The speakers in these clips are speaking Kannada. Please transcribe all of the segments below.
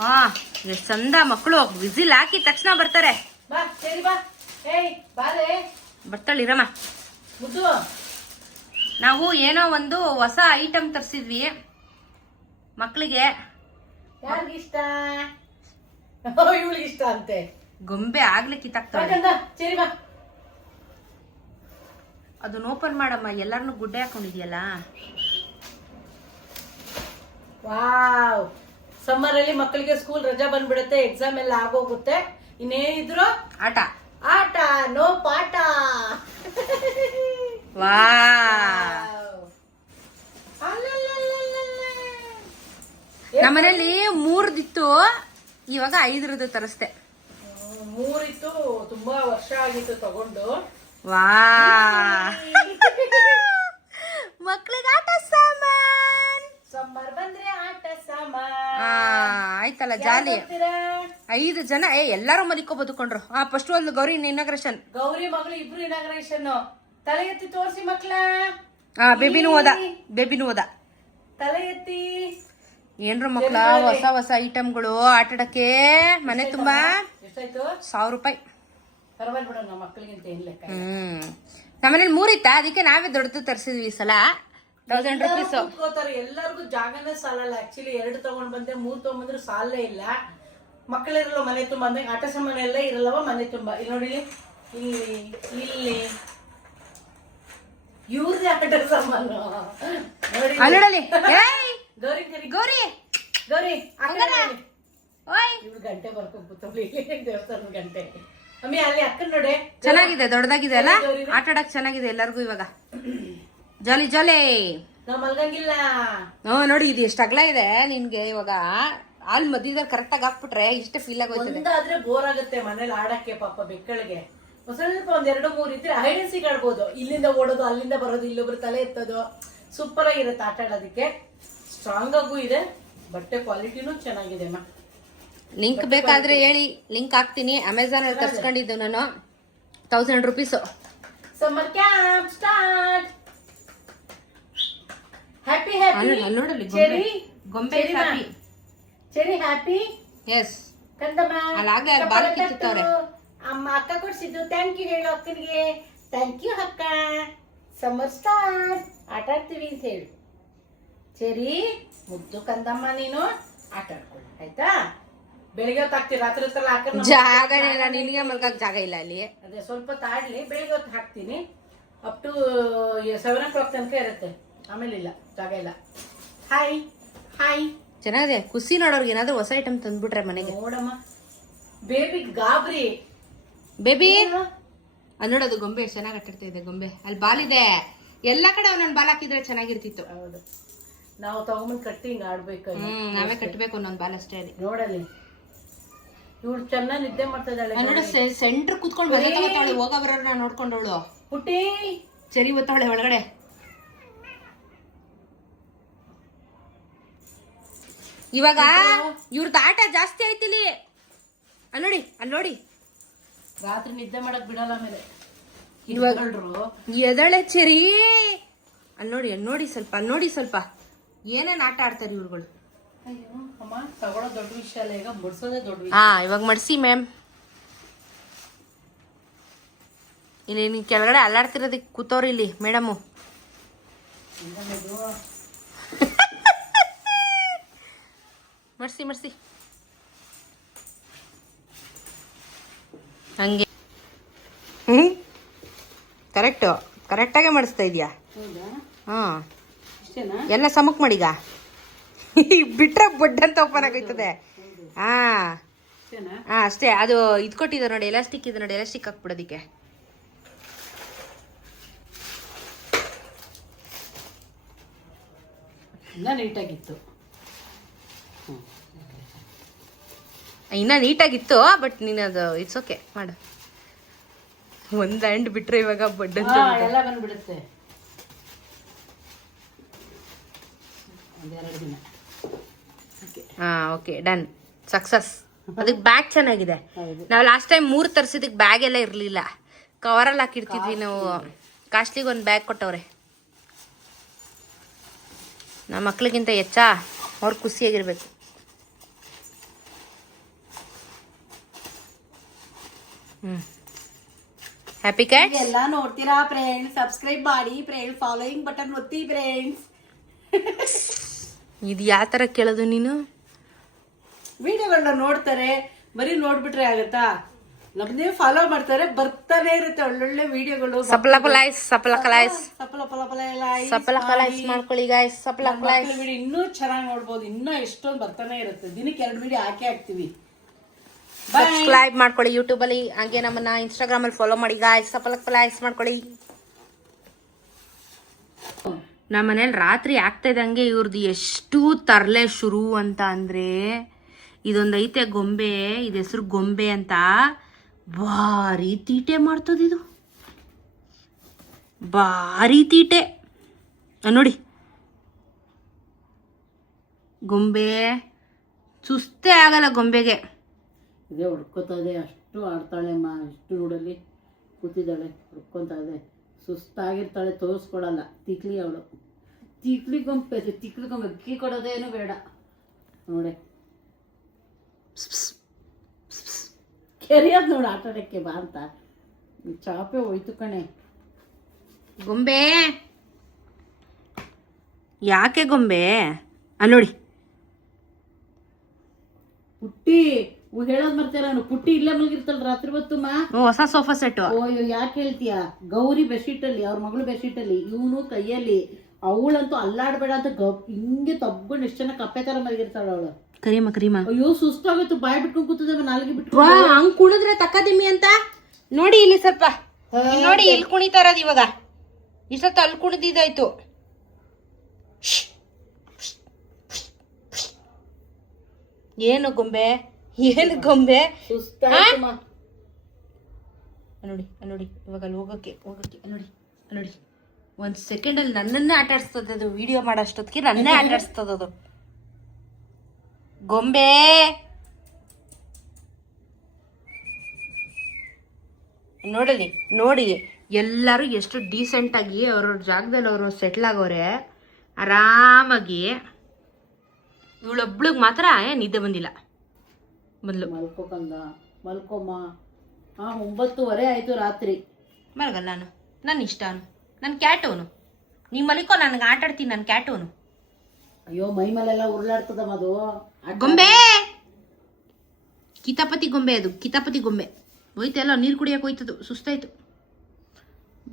ಹಾ ಚಂದ ಮಕ್ಕಳು ವಿಸಿಲ್ ಹಾಕಿ ತಕ್ಷಣ ಬರ್ತಾರೆ. ಬಾ ಸರಿ ಬಾ. ಏಯ್ ಬಾರೆ ಬರ್ತಾಳಿರಮ್ಮ. ಮುದ್ದು ನಾವು ಏನೋ ಒಂದು ಹೊಸ ಐಟಮ್ ತರಿಸಿದ್ವಿ ಮಕ್ಕಳಿಗೆ. ಯಾರಿಗಿಷ್ಟ? ಇವಳಿಗೆ ಇಷ್ಟ ಅಂತೆ. ಗೊಂಬೆ ಆಗ್ಲೇ ಕಿತ್ತಾಕ್ತಾಳೆ. ಸರಿ ಬಾ. ಅದನ್ನ ಓಪನ್ ಮಾಡಮ್ಮ. ಎಲ್ಲಾರನು ಗುಡ್ಡೆ ಹಾಕೊಂಡಿದ್ಯಲ್ಲ. ವಾವ್, ಸಮ್ಮರ್ ಅಲ್ಲಿ ಮಕ್ಕಳಿಗೆ ಸ್ಕೂಲ್ ರಜಾ ಬಂದ್ಬಿಡುತ್ತೆ, ಎಕ್ಸಾಮ್ ಎಲ್ಲ ಆಗೋಗುತ್ತೆ. ಇನ್ನೇನಿದ್ರು ಆಟ ಆಟ, ನೋ ಪಾಠ. ನಮ್ಮನೇಲಿ 3ದಿತ್ತು, ಇವಾಗ 5ರದ್ದು ತರಿಸ್ದೆ. 3 ತುಂಬಾ ವರ್ಷ ಆಗಿತ್ತು ತಗೊಂಡು. ವಾ ಮಕ್ಳಿಗೆ ಆಟ ಸಾಮಾನ್. ಸಮ್ಮರ್ ಬಂದ್ರೆ ಆಟ ಸಾಮಾನ್. ಆಯ್ತಲ್ಲ ಜಾಲಿ. 5 ಜನ ಎಲ್ಲಾರು ಮದಿಕೋಬಹುದು ಕೊಂಡ್ರು. ಫಸ್ಟ್ ಒಂದು ಗೌರಿ ಇನಾಗ್ರೇಷನ್. ಗೌರಿ ಮಗಳು ಇಬ್ರು ಇನಾಗ್ರೇಷನ್. ತಲೆ ಎತ್ತಿ ತೋರಿಸಿ ಮಕ್ಳ. ಬೇಬಿನೂ ಓದ. ತಲೆ ಎತ್ತಿ. ಏನ್ರು ಮಕ್ಳ ಹೊಸ ಹೊಸ ಐಟಮ್ಗಳು ಆಟಾಡಕ್ಕೆ. ಮನೆ ತುಂಬಾ ಎಷ್ಟಾಯ್ತು? 1000 ರೂಪಾಯಿ. ಪರವಾಗಿಲ್ಲ ಬಿಡ, ನಮ್ಮ ಮಕ್ಕಳಿಗಿಂತ ಏನ್ ಲೆಕ್ಕ. ನಮ್ಮನೇಲಿ 3 ಇತ್ತ, ಅದಕ್ಕೆ ನಾವೇ ದೊಡ್ಡದು ತರಿಸಿದ್ವಿ ಈ ಸಲ. 1000 ರೂಪೀಸ್. ಎಲ್ಲರಿಗೂ ಜಾಗನೇ ಸಾಲಲ್ಲ. ಆಕ್ಚುಲಿ 2 ತಗೊಂಡ್ ಬಂದೆ, 3 ತಗೊಂಡ್ಬಂದ್ರೆ ಸಾಲೇ ಇಲ್ಲ. ಮಕ್ಕಳಿರಲ್ಲ ಮನೆ ತುಂಬಾ, ಅಂದ್ರೆ ಆಟ ಸಾಮಾನು ಎಲ್ಲ ಇರಲ್ಲವ ಮನೆ ತುಂಬಾ. ಇಲ್ಲಿ ನೋಡಿ, ಇಲ್ಲಿ ಇವ್ರದೇ ಆಟ ಸಾಮಾನು ನೋಡಿ. ಗೌರಿ ಗೌರಿ ಗೌರಿ ಇವ್ಳು ಗಂಟೆ ಬರ್ಕೊಂಡ್ಬಿಟ್ಟು ದೇವಸ್ಥಾನದ ಗಂಟೆ. ಅಮ್ಮಿ ಅಲ್ಲಿ ಅಕ್ಕನ್ ನೋಡಿ, ಚೆನ್ನಾಗಿದೆ, ದೊಡ್ಡದಾಗಿದೆ ಅಲ್ಲ. ಆಟ ಆಡಕ್ ಚೆನ್ನಾಗಿದೆ ಎಲ್ಲರಿಗೂ ಇವಾಗ. ಜಾಲಿ ಜಾಲಿ. ನಾವ್ ಮಲ್ಗಂಗಿಲ್ಲ. ನೋಡಿ ಇದು ಎಷ್ಟು ಅಗಲ ಇದೆ ನಿನ್ಗೆ. ಇವಾಗ ಹಾಲ್ ಮಧ್ಯದಲ್ಲಿ ಕರೆಕ್ಟ್ ಆಗಿ ಹಾಕ್ಬಿಟ್ರೆ ಇಷ್ಟೇ ಫೀಲ್ ಆಗೋಯ್ತದೆ. ಒಂದಾದ್ರೆ ಬೋರ್ ಆಗುತ್ತೆ ಮನೇಲಿ ಆಡಕ್ಕೆ. ಪಾಪ ಬೆಕ್ಕಳಿಗೆ ಸ್ವಲ್ಪ 1-2-3 ಇದ್ರೆ ಹೈಡ್ ಅಂಡ್ ಸೀಕ್ ಆಡ್ಬೋದು. ಇಲ್ಲಿಂದ ಓಡೋದು, ಅಲ್ಲಿಂದ ಬರೋದು, ಇಲ್ಲೊಬ್ರು ತಲೆ ಎತ್ತೋದು. ಸೂಪರ್ ಆಗಿರುತ್ತೆ ಆಟ ಆಡೋದಕ್ಕೆ. ಸ್ಟ್ರಾಂಗ್ ಆಗೂ ಇದೆ, ಬಟ್ಟೆ ಕ್ವಾಲಿಟಿನೂ ಚೆನ್ನಾಗಿದೆ. ಲಿಂಕ್ ಬೇಕಾದ್ರೆ ಹೇಳಿ, ಲಿಂಕ್ ಹಾಕ್ತೀನಿ. ಅಮೆಝಾನ್ ಅಲ್ಲಿ ತರ್ಸ್ಕೊಂಡಿದ್ದು ನಾನು. 1000 rupees. Summer camp start. Happy happy. ನೋಡಲಿ ಚೆರಿ ಗೊಂಬೆ ಹ್ಯಾಪಿ. ಚೆರಿ ಹ್ಯಾಪಿ. ಎಸ್ ಕಂದಮ್ಮ ಅಲ್ಲಾಗ್ಲೇ ಬಾಲ್ ಕಿತ್ತವ್ರೆ. ಅಮ್ಮ ಅಕ್ಕ ಕೊಡ್ಸಿದ್ದು. ಥ್ಯಾಂಕ್ ಯು ಹೇಳು ಅಕ್ಕನಿಗೆ. ಥ್ಯಾಂಕ್ ಯು ಅಕ್ಕ. Summer start. ಆಟ ಆಡ್ತೀವಿ ಅಂತ ಹೇಳು. ಚೆರಿ ಮುದ್ದು ಕಂದಮ್ಮ, ನೀನು ಆಟ ಆಡ್ಕೊಳ್ಳಿ ಆಯ್ತಾ. ಬೆಳಿಗ್ಗೆ ಹೊತ್ತು ಹಾಕ್ತೀವಿ, ರಾತ್ರಿ ಹೊತ್ತಲ್ಲ ಹಾಕ. ಜಾಗ ಇಲ್ಲ ನಿನ್ಗೆ, ಮಲ್ಗಕ್ ಜಾಗ ಇಲ್ಲ ಅಲ್ಲಿ. ಅದೇ ಸ್ವಲ್ಪ ತಾಡ್ಲಿ, ಬೆಳಿಗ್ಗೆ ಹೊತ್ತು ಹಾಕ್ತೀನಿ. ಅಪ್ ಟು 7 o'clock ತನಕ ಇರುತ್ತೆ. ಆಮೇಲೆ ಇಲ್ಲ, ಜಾಗ ಇಲ್ಲ. Hi hi. ಚೆನ್ನಾಗಿದೆ. ಖುಷಿ ನೋಡೋರ್ಗೆ ಏನಾದ್ರು ಹೊಸ ಐಟಮ್ ತಂದ್ಬಿಟ್ರೆ ಮನೆಗೆ. ನೋಡಮ್ಮ, ಬೇಬಿ ಗಾಬ್ರಿ. ಬೇಬಿ ಅಲ್ಲಿ ನೋಡೋದು ಗೊಂಬೆ ಎಷ್ಟು ಚೆನ್ನಾಗಿ ಆಟಾಡ್ತಾ ಇದೆ. ಗೊಂಬೆ ಅಲ್ಲಿ ಬಾಲ್ ಇದೆ. ಎಲ್ಲಾ ಕಡೆ ಒಂದೊಂದು ಬಾಲ್ ಹಾಕಿದ್ರೆ ಚೆನ್ನಾಗಿರ್ತಿತ್ತು. ಹೌದು, ನಾವು ತಗೊಂಬಂದ್ ಕಟ್ಟಿ ಹಿಂಗ ಆಡ್ಬೇಕು. ನಾವೇ ಕಟ್ಟಬೇಕು ಒಂದೊಂದು ಬಾಲ್ ಅಷ್ಟೇ. ಅಲ್ಲಿ ನೋಡಲಿ, ಇವಳು ಚೆನ್ನಾಗಿ ನಿದ್ದೆ ಮಾಡ್ತಾ ಇದ್ದಾಳೆ. ಸೆಂಟ್ರ್ ಕುತ್ಕೊಂಡು ಬರತಾಳೆ. ಹೋಗ ಬರೋರ್ನ ನೋಡ್ಕೊಂಡವಳು ಪುಟ್ಟಿ. ಚೆರಿ ಓದ್ತಾಳೆ ಒಳಗಡೆ. ಇವಾಗ ಇವ್ರದ್ದು ಆಟ ಜಾಸ್ತಿ ಆಯ್ತಿಲಿ. ಅಲ್ಲಿ ನೋಡಿ ರಾತ್ರಿ ನಿದ್ದೆ ಮಾಡಕ್ ಬಿಡಲ್ಲ. ಆಮೇಲೆ ಇವಾಗ ಎದಳೆ ಚೆರಿ. ಅಲ್ಲಿ ನೋಡಿ ಸ್ವಲ್ಪ ಏನೇನ್ ಆಟ ಆಡ್ತಾರೆ ಇವ್ರುಗಳು. ಅಯ್ಯೋ ಅಮ್ಮ, ತಗೊಳ್ಳೋ ದೊಡ್ಡ ವಿಷಯ ಅಲ್ಲ, ಈಗ ಮುಡ್ಸೋದೇ ದೊಡ್ಡ ವಿಷಯ. ಇವಾಗ ಮಡ್ಸಿ ಮ್ಯಾಮ್. ಇಲ್ಲಿ ನೀನ್ ಕೆಳಗಡೆ ಅಲ್ಲಾಡ್ತಿರೋದಕ್ಕೆ ಕೂತವ್ರಿ ಇಲ್ಲಿ ಮೇಡಮು. ಮರ್ಸಿ ಹಂಗೆ. ಕರೆಕ್ಟಾಗೆ ಮಾಡಿಸ್ತಾ ಇದೀಯಾ. ಎಲ್ಲ ಸಮಕ್ ಮಾಡೀಗ. ಬಿಟ್ರೆ ಬೊಡ್ಡ ಅಂತ ಓಪನ್ ಆಗೋಯ್ತದೆ. ಅಷ್ಟೇ. ಅದು ಇದು ಕೊಟ್ಟಿದೆ ನೋಡಿ, ಎಲಾಸ್ಟಿಕ್ ಇದೆ ನೋಡಿ, ಎಲಾಸ್ಟಿಕ್ ಹಾಕ್ಬಿಡೋದಿಕ್ಕೆ. ಇನ್ನ ನೀಟಾಗಿತ್ತು. ಬಟ್ ನೀನು ಅದು ಇಟ್ಸ್ ಓಕೆ ಮಾಡು. ಒಂದ್ ಹ್ಯಾಂಡ್ ಬಿಟ್ರೆ ಇವಾಗ ಬೊಡ್ಡ ಎಲ್ಲ ಬಂದ್ಬಿಡುತ್ತೆ. Okay done, success. ಅದಕ್ಕೆ ಬ್ಯಾಗ್ ಚೆನ್ನಾಗಿದೆ. ನಾವು ಲಾಸ್ಟ್ ಟೈಮ್ 3 ತರಿಸಿದಕ್ಕೆ ಬ್ಯಾಗ್ ಎಲ್ಲ ಇರಲಿಲ್ಲ, ಕವರಲ್ಲಿ ಹಾಕಿಡ್ತಿದ್ವಿ ನಾವು. ಕಾಸ್ಟ್ಲಿಗೆ ಒಂದು ಬ್ಯಾಗ್ ಕೊಟ್ಟವ್ರೆ. ನಮ್ಮ ಮಕ್ಳಿಗಿಂತ ಹೆಚ್ಚಾ ಅವ್ರು ಖುಷಿಯಾಗಿರ್ಬೇಕು. Happy cat. ಎಲ್ಲ ನೋಡ್ತೀರಾ ಫ್ರೆಂಡ್ಸ್, ಸಬ್ಸ್ಕ್ರೈಬ್ ಮಾಡಿ ಫ್ರೆಂಡ್ಸ್, ಫಾಲೋಯಿಂಗ್ ಬಟನ್ ಒತ್ತಿ ಫ್ರೆಂಡ್ಸ್. ಇದು ಯಾವ ತರ ಕೇಳೋದು ನೀನು? ವಿಡಿಯೋಗಳನ್ನ ನೋಡ್ತಾರೆ, ಬರೀ ನೋಡ್ಬಿಟ್ರೆ ಆಗತ್ತಾ? ನಮ್ಮನ್ನೇ ಫಾಲೋ ಮಾಡ್ತಾರೆ, ಬರ್ತಾನೆ ಇರುತ್ತೆ ಒಳ್ಳೊಳ್ಳೆ ವಿಡಿಯೋಗಳು. ಸಪಲಕಲೈಸ್ ಸಪಲಕಲೈಸ್ ಸಪಲಕಲೈಸ್ ಮಾಡ್ಕೊಳ್ಳಿ ಗಾಯ್ಸ್. ಸಪಲಕಲೈಸ್ ವಿಡಿಯೋ ಇನ್ನೂ ಚೆನ್ನಾಗಿ ನೋಡ್ಬೋದು. ಇನ್ನೂ ಎಷ್ಟೊಂದು ಬರ್ತಾನೆ ಇರುತ್ತೆ. ದಿನಕ್ಕೆ 2 ವಿಡಿಯೋ ಹಾಕ್ತೀವಿ. ಸಬ್ಸ್ಕ್ರೈಬ್ ಮಾಡ್ಕೊಳ್ಳಿ ಯೂಟ್ಯೂಬ್ ಅಲ್ಲಿ, ಹಾಗೆ ನಮ್ಮನ್ನ ಇನ್ಸ್ಟಾಗ್ರಾಮ್ ಅಲ್ಲಿ ಫಾಲೋ ಮಾಡಿ ಗಾಯ್ಸ್. ಸಪಲಕಲೈಸ್ ಮಾಡ್ಕೊಳ್ಳಿ. ನಮ್ಮ ಮನೇಲಿ ರಾತ್ರಿ ಆಗ್ತಾ ಇದ್ದಂಗೆ ಇವ್ರದ್ದು ಎಷ್ಟು ತರಲೆ ಶುರು ಅಂತ ಅಂದ್ರೆ, ಇದೊಂದೈತೆ ಗೊಂಬೆ, ಇದು ಹೆಸರು ಗೊಂಬೆ ಅಂತ. ಭಾರಿ ತೀಟೆ ಮಾಡ್ತದಿದು, ಭಾರಿ ತೀಟೆ. ನೋಡಿ ಗೊಂಬೆ ಸುಸ್ತೇ ಆಗಲ್ಲ ಗೊಂಬೆಗೆ. ಇದೇ ಹುಡ್ಕೋತಾ ಇದೆ, ಅಷ್ಟು ಆಡ್ತಾಳೆ ಅಮ್ಮ. ಇಷ್ಟು ರೋಡಲ್ಲಿ ಕೂತಿದ್ದಾಳೆ, ಹುಡ್ಕೊತಾ ಇದೆ. ಸುಸ್ತಾಗಿರ್ತಾಳೆ, ತೋರಿಸ್ಕೊಡಲ್ಲ. ತಿಕ್ಲಿ ಅವಳು, ತಿಕ್ಲಿ ಗೊಂಬೆ ಅಕ್ಕಿ ಕೊಡೋದೇನು ಬೇಡ ನೋಡಿ. ಕೆರಿಯೋದು ನೋಡು, ಆಟಾಡಕ್ಕೆ ಬಾ ಅಂತ. ಚಾಪೆ ಹೋಯ್ತು ಕಣೆ. ಗೊಂಬೆ ಯಾಕೆ ಗೊಂಬೆ? ನೋಡಿ ಪುಟ್ಟಿ ಹೇಳೋದ್ ಮರ್ತಾರ. ಪುಟ್ಟಿ ಇಲ್ಲೇ ಮಲಗಿರ್ತಾಳ ರಾತ್ರಿ ಹೊತ್ತು. ಹೊಸ ಸೋಫಾ ಸೆಟ್. ಓಯ್ಯೋ ಯಾಕೆ ಹೇಳ್ತೀಯ? ಗೌರಿ ಬೆಡ್ಶೀಟ್ ಅಲ್ಲಿ, ಅವ್ರ ಮಗಳು ಬೆಡ್ಶೀಟ್ ಅಲ್ಲಿ, ಇವನು ಕೈಯಲ್ಲಿ. ಅವಳಂತೂ ಅಲ್ಲಾಡ್ಬೇಡ ಅಂತ ಹಿಂಗೆ ತಬ್ಕೊಂಡು ಎಷ್ಟು ಚೆನ್ನಾಗಿ ಕಪ್ಪೆ ತರ ಮಲಗಿರ್ತಾಳ ಅವಳು. ಕರೀಮ ಅಯ್ಯೋ ಸುಸ್ತಾಗೋಯ್ತು, ಬಾಯ್ ಬಿಟ್ಕೊಂಡು ಕೂತದ, ನಾಲ್ಗೆ ಬಿಟ್ಟು. ಹಂಗ್ ಕುಣಿದ್ರೆ ತಕ್ಕದಿಮ್ಮಿ ಅಂತ. ನೋಡಿ ಇಲ್ಲಿ ಸ್ವಲ್ಪ ಇಲ್ಲಿ ನೋಡಿ, ಇಲ್ಲಿ ಕುಣಿತಾ ಇರೋದು ಇವಾಗ. ಇಷ್ಟೊತ್ತು ಅಲ್ಲಿ ಕುಣಿದಿದ್ದಾಯ್ತು. ಏನು ಗೊಂಬೆ, ಏನು ಗೊಂಬೆ? ನೋಡಿ ಇವಾಗ ಅಲ್ಲಿ ಹೋಗಕ್ಕೆ ನೋಡಿ 1 ಸೆಕೆಂಡಲ್ಲಿ ನನ್ನನ್ನೇ ಆಟ ಆಡಿಸ್ತದ ಅದು. ವಿಡಿಯೋ ಮಾಡೋಷ್ಟೊತ್ತಿಗೆ ನನ್ನೇ ಆಟ ಆಡಿಸ್ತದ ಅದು ಗೊಂಬೆ. ನೋಡಿ ಎಲ್ಲರೂ ಎಷ್ಟು ಡೀಸೆಂಟ್ ಆಗಿ ಅವ್ರವ್ರ ಜಾಗದಲ್ಲಿ ಅವರು ಸೆಟ್ಲ್ ಆಗೋರೆ ಆರಾಮಾಗಿ. ಇವಳೊಬ್ಳಿಗೆ ಮಾತ್ರ ನಿದ್ದೆ ಬಂದಿಲ್ಲ. ಮಲ್ಕೊಮ್ಮ. 9:30 ಆಯ್ತು ರಾತ್ರಿ. ಮಲಗಲ್ಲ ನನ್ನ ಇಷ್ಟ. ನನ್ನ ಕ್ಯಾಟ್ ಅವನು. ನೀ ಮಲಿಕೋ, ನನಗೆ ಆಟ ಆಡ್ತೀನಿ. ನನ್ನ ಕ್ಯಾಟ್ ಅವನು. ಅಯ್ಯೋ ಮೈ ಮೇಲೆಲ್ಲ ಉರುಳಾಡ್ತದಮ್ಮ ಅದು. ಗೊಂಬೆ ಕಿತಾಪತಿ ಗೊಂಬೆ, ಅದು ಕಿತಾಪತಿ ಗೊಂಬೆ. ಹೋಯ್ತಲ್ಲ, ನೀರು ಕುಡಿಯಕ್ಕೆ ಹೋಯ್ತದು, ಸುಸ್ತಾಯ್ತು.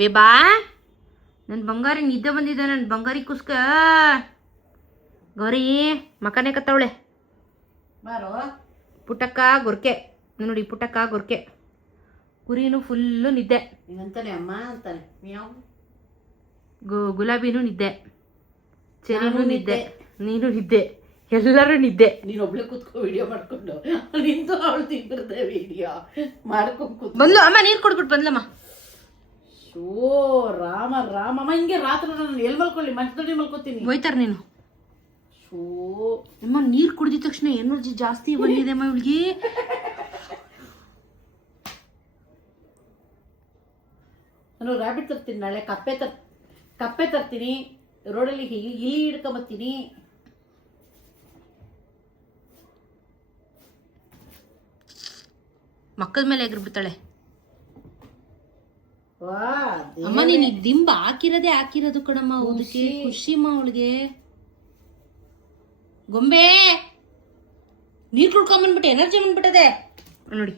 ಬೇಬಾ ನನ್ನ ಬಂಗಾರಿ ನಿದ್ದೆ ಬಂದಿದೆ. ನನ್ನ ಬಂಗಾರಿ ಕುಸ್ಕ ಗೌರಿ ಮಕನೇ ಕತ್ತವಳೆ. ಬಾರೋ ಪುಟ್ಟಕ್ಕ ಗೊರ್ಕೆ ನೋಡಿ, ಪುಟ್ಟಕ್ಕ ಗೊರ್ಕೆ. ಕುರಿನೂ ಫುಲ್ಲು ನಿದ್ದೆ. ಅಂತಾನೆ ಅಮ್ಮ ಅಂತಾನೆ. ಗುಲಾಬಿನೂ ನಿದ್ದೆ, ಚೆರಿನೂ ನಿದ್ದೆ, ನೀನು ನಿದ್ದೆ, ಎಲ್ಲರೂ ನಿದ್ದೆ. ನೀನ್ ಒಬ್ಳೆ ಕೂತ್ಕೊ ವಿಡಿಯೋ ಮಾಡ್ಕೊಂಡು. ನಿಂದು ಅವಳು ತಿಂದಿರ್ದೆ ವಿಡಿಯೋ ಮಾಡ್ಕೊಂಡು ಬಂದ್ಲು ಅಮ್ಮ. ನೀರು ಕೊಡ್ಬಿಟ್ಟು ಬಂದ್ಲಮ್ಮ. ಓ ರಾಮ ಹಿಂಗೆ ರಾತ್ರಿ ನಾನು ಎಲ್ಲಿ ಮಲ್ಕೊಳ್ಳಿ? ಮಂಚದಲ್ಲಿ ಮಲ್ಕೋತೀನಿ. ಹೋಯ್ತಾರ ನೀನು. ಅಮ್ಮ ನೀರು ಕುಡಿದ ತಕ್ಷಣ ಎನರ್ಜಿ ಜಾಸ್ತಿ ಬಂದಿದೆ ಅಮ್ಮ ಇವಳಿಗೆ. ನಾನು ರ್ಯಾಬಿಟ್ ತರ್ತೀನಿ ನಾಳೆ. ಕಪ್ಪೆ ತರ್ತೀನಿ. ರೋಡಲ್ಲಿ ಇಲಿ ಹಿಡ್ಕೊಂಬತ್ತೀನಿ. ಮಕ್ಕಳ ಮೇಲೆ ಎಗರ್ಬಿಡ್ತಾಳೆ. ಅಮ್ಮ ನೀನು ದಿಂಬ ಹಾಕಿರೋದು ಕಣಮ್ಮ. ಅದಕ್ಕೆ ಖುಷಿಮ್ಮ ಅವಳಿಗೆ. ಗೊಂಬೆ ನೀರ್ ಕುಡ್ಕೊಂಬಂದ್ಬಿಟ್ಟು ಎನರ್ಜಿ ಬಂದ್ಬಿಟ್ಟದೆ ನೋಡಿ.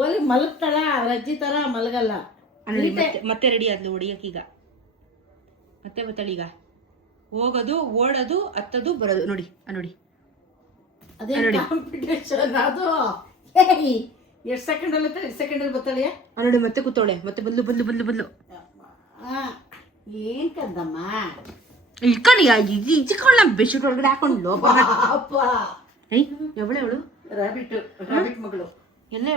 ಓಲಿ ಮಲಗ್ತಾಳ, ರಜ್ಜಿ ತರ ಮಲಗಲ್ಲ. ಮತ್ತೆ ರೆಡಿ ಆದ್ಲು ಹೊಡಿಯಕ್ಕೀಗ. ಮತ್ತೆ ಬತ್ತಾಳೀಗ. ಹೋಗೋದು, ಓಡೋದು, ಹತ್ತದು, ಬರೋದು. ನೋಡಿ ಅದೇ ಕಾಂಪಿಟೇಷನ್ ಅದು. ಎಷ್ಟು ಸೆಕೆಂಡ್ ಅಲ್ಲಿ 2 ಸೆಕೆಂಡಲ್ಲಿ ಬತ್ತಾಳಿಯ ನೋಡಿ. ಮತ್ತೆ ಕೂತವಳೆ. ಮತ್ತೆ ಬಂದ್ಲು. ಏನ್ ಕಂದಮ್ಮ ಇಚ್ಕೊಳ್ಳ ಬೆಡ್ಶೀಟ್ ಒಳಗಡೆ ಹಾಕೊಂಡ್ಲು. ಎವಳು ರಾಬಿಟ್ ಮಗಳು. ಎಲ್ಲೇ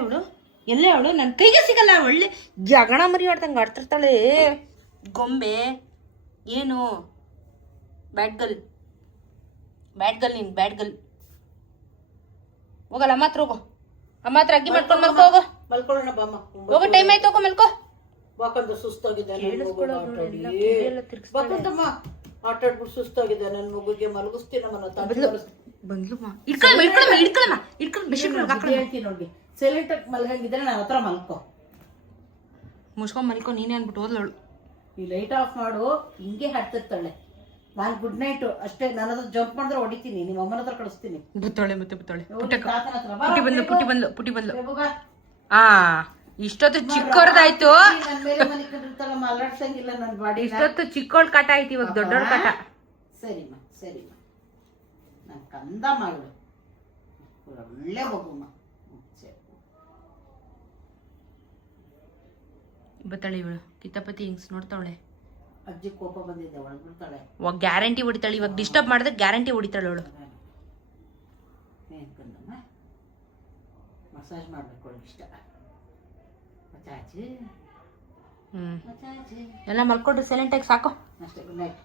ಅವಳು ನನ್ನ ಕೈಗೆ ಸಿಗಲ್ಲ. ಒಳ್ಳೆ ಜಗಣ ಮರಿ ಆಡ್ದಂಗೆ ಆಡ್ತಿರ್ತಾಳೆ ಗೊಂಬೆ. ಏನು ಬ್ಯಾಡ್ ಗರ್ಲ್ ನೀನು, ಬ್ಯಾಡ್ ಗರ್ಲ್. ಹೋಗಲ್ಲ ಅಮ್ಮ ಹತ್ರ. ಹೋಗೋ ಅಮ್ಮ ಹತ್ರ ಅಗ್ಗಿ ಮಾಡ್ಕೊಂಡು ಮಲ್ಕೋ. ಮಲ್ಕೊಳ್ಳೋಣ ಬಾಮ್ಮ. ಹೋಗೋ ಟೈಮ್ ಆಯ್ತು, ಹೋಗೋ ಮಲ್ಕೋ. ಬಾಕಂತ ಸುಸ್ತಾಗಿದೆ ಬಾಕಂತಮ್ಮ. ಆಟಾಡ್ಬಿಟ್ಟು ಸುಸ್ತಾಗಿದೆ. ನನ್ನ ಮಗುಗೆ ಮಲಗಿಸ್ತೀನಮ್ಮ. ಬಂದ್ಲಮ್ಮ ಇಟ್ಕೊಳಮ್ಮ ಬೆಡ್ಶೀಟ್ ಹೇಳ್ತೀನಿ ನೋಡಿ, ಸೈಲೆಂಟ್ ಆಗಿ ಮಲ್ಗಂಗಿದ್ರೆ ನನ್ನ ಹತ್ರ ಮಲ್ಕೋ. ಮುಚ್ಕೊಂಡ್ ಮಲ್ಕೊ ನೀನೇ ಅನ್ಬಿಟ್ಟು ಹೋದ್ಲವಳು. ಈ ಲೈಟ್ ಆಫ್ ಮಾಡು, ಹಿಂಗೆ ಹಾಡ್ತಿರ್ತಾಳೆ. ನಾನು ಗುಡ್ ನೈಟ್ ಅಷ್ಟೇ, ನನ್ನ ಹತ್ರ ಜಂಪ್ ಮಾಡಿದ್ರೆ ಹೊಡಿತೀನಿ, ನಿಮ್ಮ ಅಮ್ಮನ ಹತ್ರ ಕಳಿಸ್ತೀನಿ. ಬುತ್ತಾಳೆ ತಾತನ ಹತ್ರ ಬಾ, ಪುಟಿ ಬಂದ್ಲು ಬೇಬು ಬಾ. ಆ ಇಷ್ಟೊತ್ತು ಚಿಕ್ಕವ್ರದಾಯ್ತು, ನನ್ ಮೇಲೆ ಮನೆ ಕಂಡಿರ್ತಾಳಮ್ಮ, ಅಲ್ಲಾಡ್ಸಂಗಿಲ್ಲ ನನ್ನ ಬಾಡಿ. ಇಷ್ಟೊತ್ತು ಚಿಕ್ಕವಳ ಕಾಟ ಆಯ್ತು, ಇವಾಗ ದೊಡ್ಡವಳ ಕಾಟ. ಸರಿಮ್ಮ ನನ್ ಕಂದ ಮಾಡು, ಒಳ್ಳೆ ಮಗುಮ್ಮ. ಬತ್ತಾಳೆ ಇವಳು ಕಿತಾಪತಿ ಹಿಂಗ್ಸ್ ನೋಡ್ತಾವಳೆ. ಅಜ್ಜಿ ಕೋಪ ಬಂದಿದೆ, ಒಳಗ್ಬಿಡ್ತಾಳೆ. ಗ್ಯಾರಂಟಿ ಹೊಡಿತಾಳೆ, ಇವಾಗ ಡಿಸ್ಟರ್ಬ್ ಮಾಡಿದ್ರೆ ಗ್ಯಾರಂಟಿ ಹೊಡಿತಾಳೆ ಅವಳು. ಏನ್ ಕಂದಮ್ಮ, ಮಸಾಜ್ ಮಾಡ್ಬೇಕು ಅವಳಿಗೆ ಇಷ್ಟ. ಮಚಾಜಿ ಎಲ್ಲ ಮಲ್ಕೊಂಡ್ರೆ ಸೈಲೆಂಟ್ ಆಗಿ ಸಾಕು. ಅಷ್ಟೇ, ಗುಡ್ ನೈಟ್.